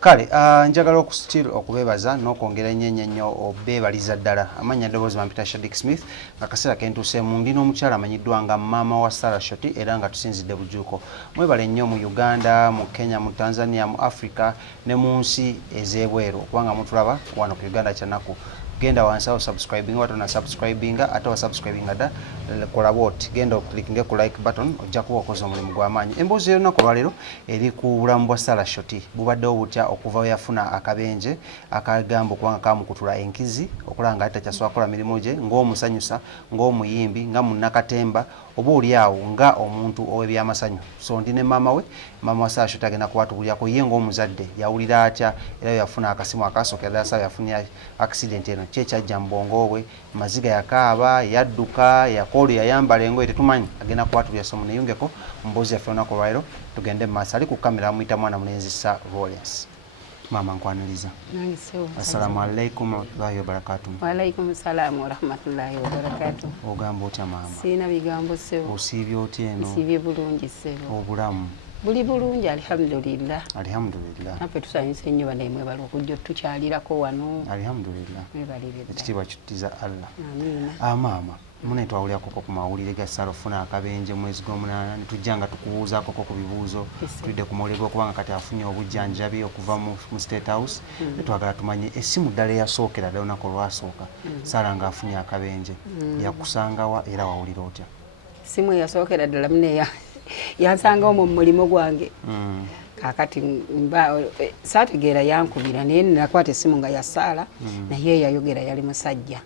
Kale njagala okubeebaza n'okwongera ennyo obeebaliza ddala amannya ddoboozi bampita Shadik Smith nga kaseera kentuuseemu ndina omukyala amanyiddwa nga maama wa Sarah Shoti era nga tusinzidde bujuuko. Mwebale nnyo mu Uganda, mu Kenya, mu Tanzania, mu Africa ne mu nsi ez'ebweru kubanga mutulaba wano ku Uganda Kyanaku. Genda wansi awo subscribing watu na subscribing ate wa subscribing da kola bot genda oklikinge ku like button ojja kuba okoze omulimu gw'amaanyi. Emboozi y'olunaku olwaleero eri ku bulamu bwa Sarah Shoti bubaddewo butya okuva we yafuna akabenje akagamba okubanga kamukutula enkizi okulanga ate takyasobola kukola mirimu gye ng'omusanyusa ng'omuyimbi nga munnakatemba oba oliawo nga omuntu ow'ebyamasanyu. So ndi ne maama we maama wa Sarah Shoti agenda kuwatubulyako ye ng'omuzadde yawulira atya era yafuna akasimu akasookera ddala Sarah yafunye accident eno kyekyaggya mu bwongo bwe maziga yakaaba yadduka yakola yayambala engoye tetumanyi agenda kuwatubya somo neyungeko mu mboozi yaffe olunaku olwaleero tugende mu maaso ali ku kamera amuyita mwana mulenzi Sir Lawrence. Mama nkwaniriza. Assalamu alaikum warahmatullahi wabarakatuh. Wa alaikum salaam warahmatullahi wabarakatuh. Ogamba otya mama? Sina bigambo sebo. Osiibye otya eno? Osiibye bulungi sebo. Obulamu buli bulungi alhamdulillah. Alhamdulillah. Nafe tusanyuse nnyo banemwe bali okujja tukyalirako wano. Alhamdulillah. Ekitiibwa kittiza Allah. Amiina. Mama mune twawulirako ku mawulire ga Sarah ofuna akabenje mwezi gw'omunaana netujja nga tukubuuzaako ku bibuuzo tulidde ku mawulire g'okubanga kati afunye obujjanjabi okuva mu State House netwagala tumanye essimu ddala eyasookera ddala olunaku olwasooka Sarah ng'afunye akabenje yakusangawa era wawulira otya? Simu eyasookera ddala muneya yansangawo mu mulimo gwange kakati saategeera yankubira naye nakwata essimu nga ya Sarah naye yayogera yali musajja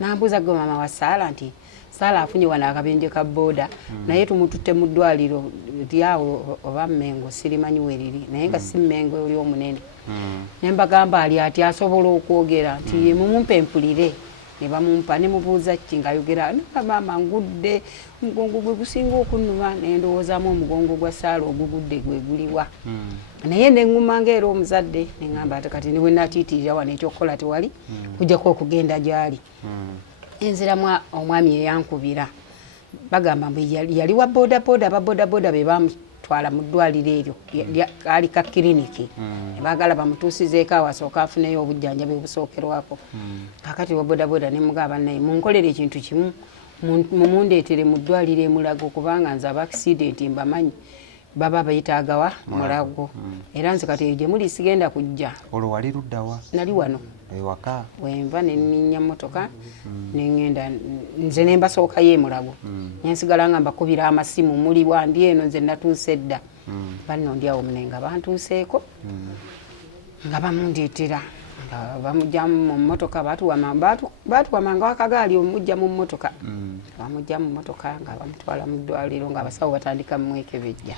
nambuuza gwe maama wa Sarah nti Sarah afunye wano akabenje ka booda naye tumututte mu ddwaliro lyawo oba Mmengo sirimanyi weriri naye nga si Mmengo oli omunene ne mbagamba ali ati asobola okwogera nti mumumpe mpulire ne bamumpa ne mubuuza ki ng'ayogera maama ngudde omugongo gwe gusinga okunnuma ne ndowoozaamu omugongo gwa Sarah ogugudde gwe guliwa naye ne ŋŋuma ng'era omuzadde ne ŋŋamba ate kati ne bwe natiitirira wano ekyokukola tewali kujjako okugenda gy'ali enziramu omwami eyankubira bagamba mbu yali wa boodabooda ababoodabooda be bamutwala mu ddwaliro eryo ali ka kiriniki ne baagala bamutuusizeeko awasooka afuneyo obujjanjabi obusookerwako kakati wa boodabooda ne mugamba naye munkolere ekintu kimu mumundeetere mu ddwaliro e Mulago kubanga nze aba accident mbamanyi baba bayitaagawa Mulago era nze kati gye muli sigenda kujja. Olwo wali luddawa? Nali wano ewaka wenva ne nninnya mmotoka ne ŋŋenda nze ne mbasookayo e Mulago ne nsigala nga mbakubira amasimu muli bwandi eno nze natuuse dda banno ndi awo mune nga bantuuseeko nga bamundeetera nga bamugyamu mu mmotoka baatuwamanga akagaali omujja mu mmotoka bamujja mu mmotoka nga bamutwala mu ddwaliro nga abasawo batandika mumwekebejja.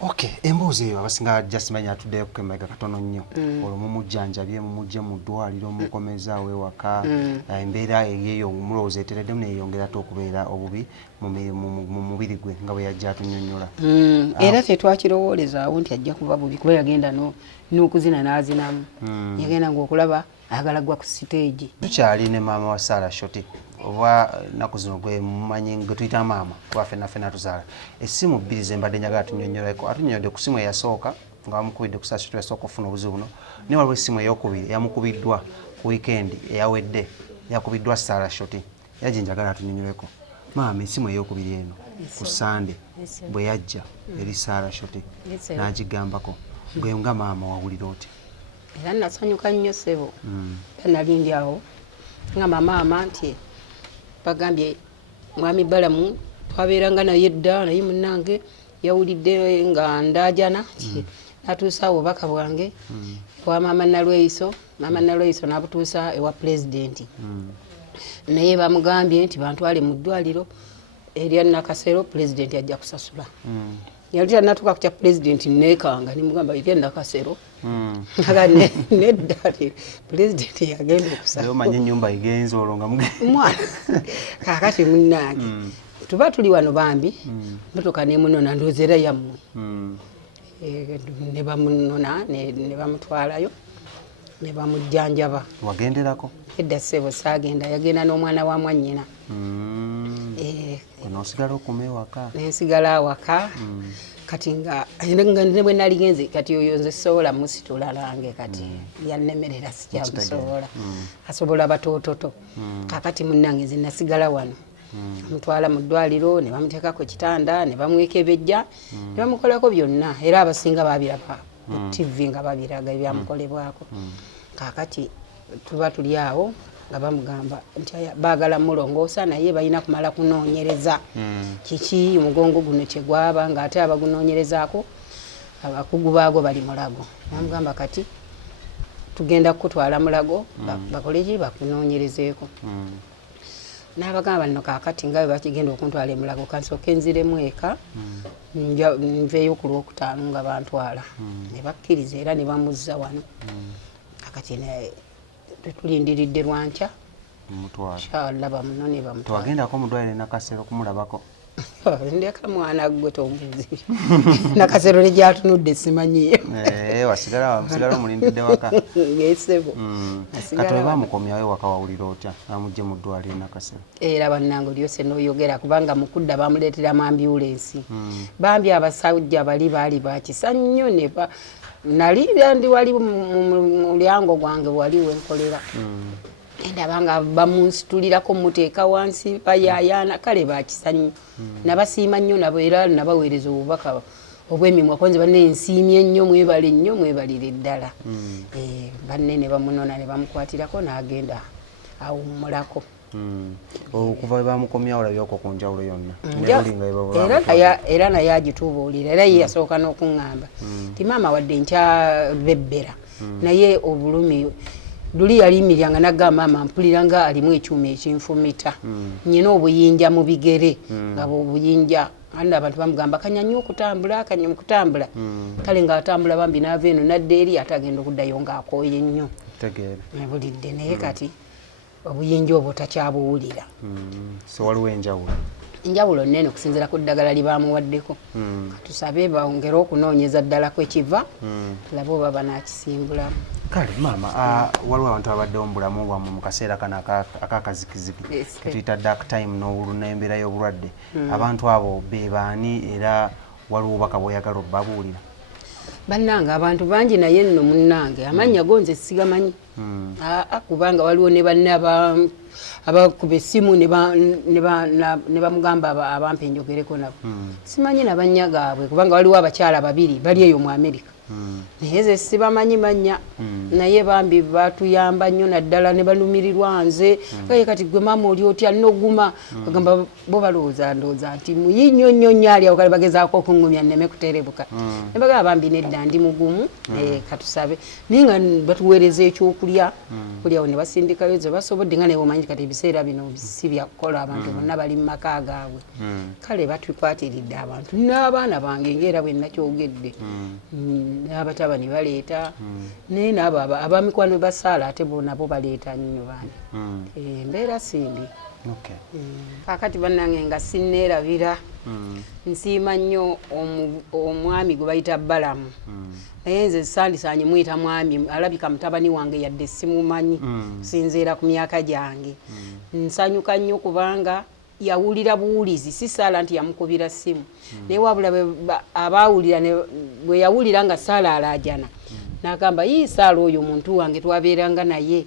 Okay, emboozi eyo abasinga jasimanya atuddeyo ku emabega katono nnyo olwo mumujjanjabye mumugje mu ddwaliro mukomezaawo ewaka embeera eyeeyo mulowooza etereddemu neyeyongera ate okubeera obubi mu mubiri gwe nga bwe yajja atunnyonnyola era tetwakirowoolezaawo nti ajja kuba bubi kuba yagenda n'okuzina n'azinamu yagenda ng'okulaba ayagala gwa ku siteegi. Tukyali ne maama wa Sarah Shoti oba naku zino gwe mumanyi gwe tuyita maama kuba ffenna tuzaala essimu bbiri ze mbadde njagala tunyonnyolereko atunnyonnyodde ku ssimu eyasooka nga bamukubidde ku Sarah Shoti yasooka okufuna obuzibu buno naye waliwo essimu eyokubiri yamukubiddwa ku wiikendi eyawedde yakubiddwa Sarah Shoti era gye njagala atunyonnyolereko maama essimu eyokubiri eno ku Sande bwe yajja eri Sarah Shoti n'agigambako gwe nga maama wawulira oti? Era nasanyuka nnyo ssebo nali ndi awo ngamba maama nti bagambye mwami Balamu twabeeranga naye dda naye munnange yawulidde nga ndaajana natuusa awo obubaka bwange ewa maama Nalweyiso n'abutuusa ewa pulezidenti naye bamugambye nti bantwale mu ddwaliro erya Nakasero pulezidenti ajja kusasula yali tanatuuka ku kya pulezidenti neekanga nimugamba erya Nakasero nedda pulezidenti yagenda okusasula omanyi ennyumba igenze olwo nga mwana kaakati munnange tuba tuli wano bambi motoka nemunona ndooza era yammwe ne bamunona ne bamutwalayo ne bamujjanjaba. Wagenderako? Edda ssebo saagenda yagenda n'omwana wa mwannyina n'osigala okuma ewaka? Nensigala awaka kati nga ne bwe naligenze kati oyo nze sobola musitula lange kati yannemerera sikyamusobola asobola batoototo kakati munnange nze nasigala wano amutwala mu ddwaliro ne bamuteekako ekitanda ne bamwekebejja ne bamukolako byonna era abasinga babiraba ku TV nga babiraga ebyamukolebwako kakati tuba tuli awo nga bamugamba nti baagala mulongoosa naye balina kumala kunoonyereza kiki omugongo guno kyegwaba ng'ate abagunoonyerezaako abakugu baago bali mulago bamugamba kati tugenda kukutwala mulago bakoleki bakunoonyerezeeko n'abagamba nno kaakati nga bwe bakigenda okuntwala emulago kansooke nziremu eka nveeyo ku lwokutaano nga bantwala ne bakkiriza era ne bamuzza wano kakati tulindiridde lwankya inshallah bamunone bamutwala twagendako mu ddwaliro Nakasero okumulabako ndeka mwana gwe tombuzi Nakasero ne gyatunudde simanyiyo wasigala omulindidde waka ngesebo kati bwe bamukomyawo waka wawulira otya bamugye mu ddwaliro Nakasero era bannange lyose n'oyogera kubanga mukudda bamuleeteramu ambyulensi bambi abasajja bali baali bakisa nnyo ne nali ndi wali mu mulyango gwange wali wenkolera ndabanga bamunsitulirako muteeka wansi bayayaana kale bakisa nnyo nabasiima nnyo nabo era nabaweereza obubaka obw'emimwa konze banne nsiimye nnyo mwebalire ddala banne ne bamunona ne bamukwatirako n'agenda awummulako okuva bamukomyawo olabyoko ku njawulo yonna era naye agitubuulira era ye yasooka n'okuŋŋamba ti maama wadde nkyabebbera naye obulumi luli yaliyimiranga nagamba maama mpulira nga alimu ekyuma ekinfumita nyina obuyinja mu bigere nga bwobuyinja andi abantu bamugamba kanyanya okutambula kale ng'atambula bambi n'ava eno nadda eri ate agenda okuddayo ng'akooye nnyo ebulidde naye kati obuyinja obwo takyabuwulira waliwo enjawulo nnene okusinziira ku ddagala libamuwaddeko katusabe bongere okunoonyeza ddala kwekiva labe oba banakisimbulamu kale maama waliwo abantu abaddewo mu bulamu bwammwe mu kaseera kano akakazikiziki ketuyita dark time n'embeera y'obulwadde abantu abo be baani era waliwo obubaka bw'oyagala obbabuulira bannange abantu bangi naye nno munnange amannya gonze sigamanyi kubanga waliwo ne banne abakuba essimu ne bamugamba abampa enjogereko nabo simanyi nabannya gaabwe kubanga waliwo abakyala babiri bali eyo mu Amerika naye ze sibamanyi mannya naye bambi batuyamba nnyo naddala ne balumirirwa nze gaye kati gwe maama oli otya noguma bagamba bo balowooza ndowooza nti muyinnyonnyo ali awo kale bagezaako okuŋŋumya nneme kuterebuka ne bagamba bambi nedda ndi mugumu katusabe naye nga batuweereza ekyokulya kulyawo ne basindikayo ze basobodde nga naye omanyi kati ebiseera bino si byakukola abantu bonna bali mu maka gaabwe kale batukwatiridde abantu n'abaana bange ngaera bwe nakyogedde n'abatabani baleeta naye n'abo abamikwano basaala ate bo nabo baleeta nnyo baani embeera simbi kakati bannange nga sinneerabira nsiima nnyo omwami gwe bayita Balamu naye nze sandisaanye muyita mwami alabika mutabani wange yadde simumanyi kusinziira ku myaka gyange nsanyuka nnyo kubanga yawulira buwulizi si saala nti yamukubira ssimu naye wabula abaawulira bwe yawulira nga saala alaajana n'agamba yii saala oyo muntu wange twabeeranga naye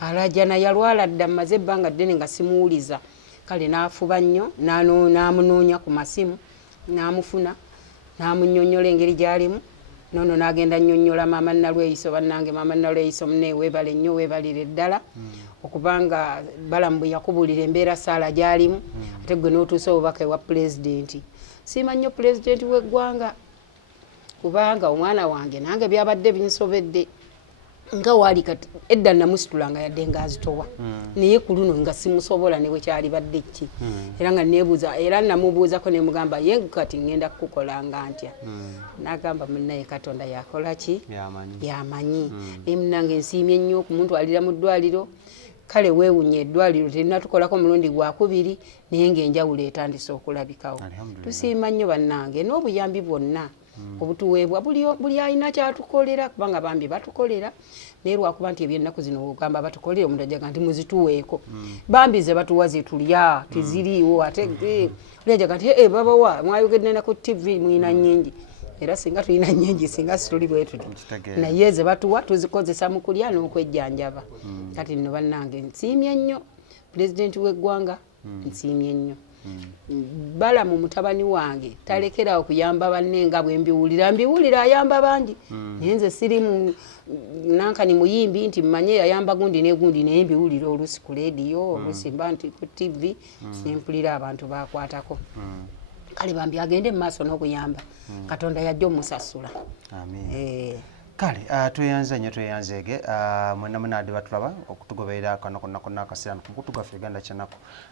alaajana yalwala dda mmaze ebbanga ddene nga simuwuliza kale n'afuba nnyo n'amunoonya ku masimu n'amufuna n'amunnyonnyola engeri gy'alimu nono n'agenda nnyonnyola maama Nalweyiso bannange maama Nalweyiso munne weebale nnyo weebalire ddala okubanga Balamu bwe yakubuulira embeera saala gy'alimu ate gwe n'otuusa obubaka ewa pulezidenti siima nnyo pulezidenti w'eggwanga kubanga omwana wange nange byabadde binsobedde nga waali kati edda namusitulanga yadde ngazitowa naye ku luno nga simusobola ne bwe kyali badde ki era nga neebuuza era namubuuzako ne mugamba ye kati ngenda kukukolanga ntya n'agamba munnaye Katonda yakola ki yamanyi naye munnange nsiimye nnyo okumuntwalira mu ddwaliro kale weewunya eddwaliro terinatukolako mulundi gwakubiri naye ng'enjawulo etandise okulabikawo tusiima nnyo bannange n'obuyambi bwonna obutuweebwa buli alina kyatukolera kubanga bambi batukolera naye lwakuba nti ebyennaku zino ogamba batukolera omuntu ajaga nti muzituweeko bambi ze batuwa zetulya teziriiwo ate lejaga nti babawa mwayogedde na ku TV mwina nnyingi era singa tulina nnyingi singa situli bwe tuti naye ze batuwa tuzikozesa mu kulya n'okwejjanjaba kati nno bannange nsiimye nnyo pulezidenti w'eggwanga nsiimye nnyo Balamu mutabani wange talekerawo kuyamba banne nga bwe mbiwulira ayamba bangi naye nze siri nankani muyimbi nti mmanye yayamba gundi ne gundi naye mbiwulira oluusi ku leediyo oluusi mba nti ku TV nempulira abantu bakwatako kale bambi agende mu maaso n'okuyamba Katonda yajja omusasula. Kale tweyanzeege mwena munade batulaba okutugoberera kano konna akaseera kukutu gaffe Uganda Channel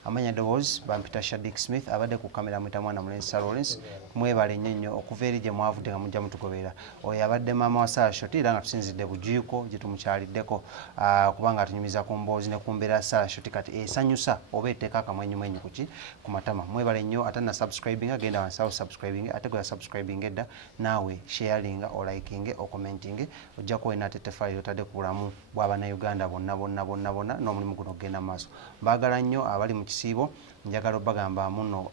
amanya Dowoozi bampita Shadik Smith abadde ku kamera mwita mwana Mulenzi Lawrence mwebale nnyo okuva eri gye mwavudde nga mujja mutugoberera oyo abadde maama wa Sarah Shoti era nga tusinzidde bujuiko gye tumukyaliddeko kubanga atunyumiza ku mboozi ne ku mbeera ya Sarah Shoti kati esanyusa oba etteeka akamwenyumwenyu kuki ku matama mwebale nnyo ate na subscribing agenda wansawo subscribing ate gwe subscribing edda naawe sharing o liking o commenting ojja kuwena tetefali otadde ku bulamu bw'Abannayuganda bonna n'omulimu guno ogenda maaso mbaagala nnyo abali mu kisiibo njagala obbagamba muno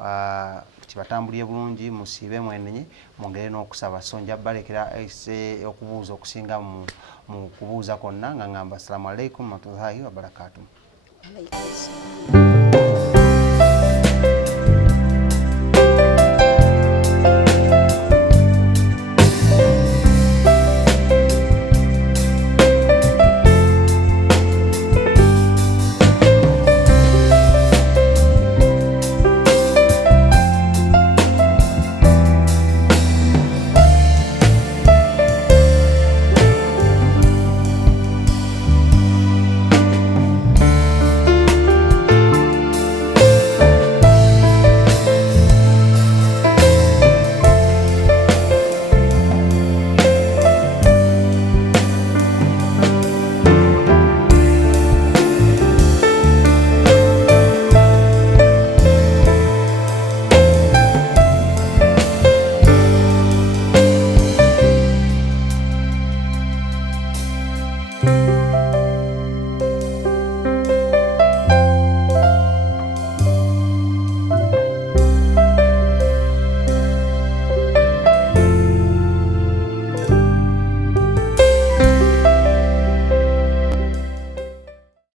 kibatambulye bulungi musiibe mwenenye mwongere n'okusaba so nja balekera okubuuza okusinga mu kubuuza konna nga ngamba assalamu alaikum warahmatullahi wabarakatuh.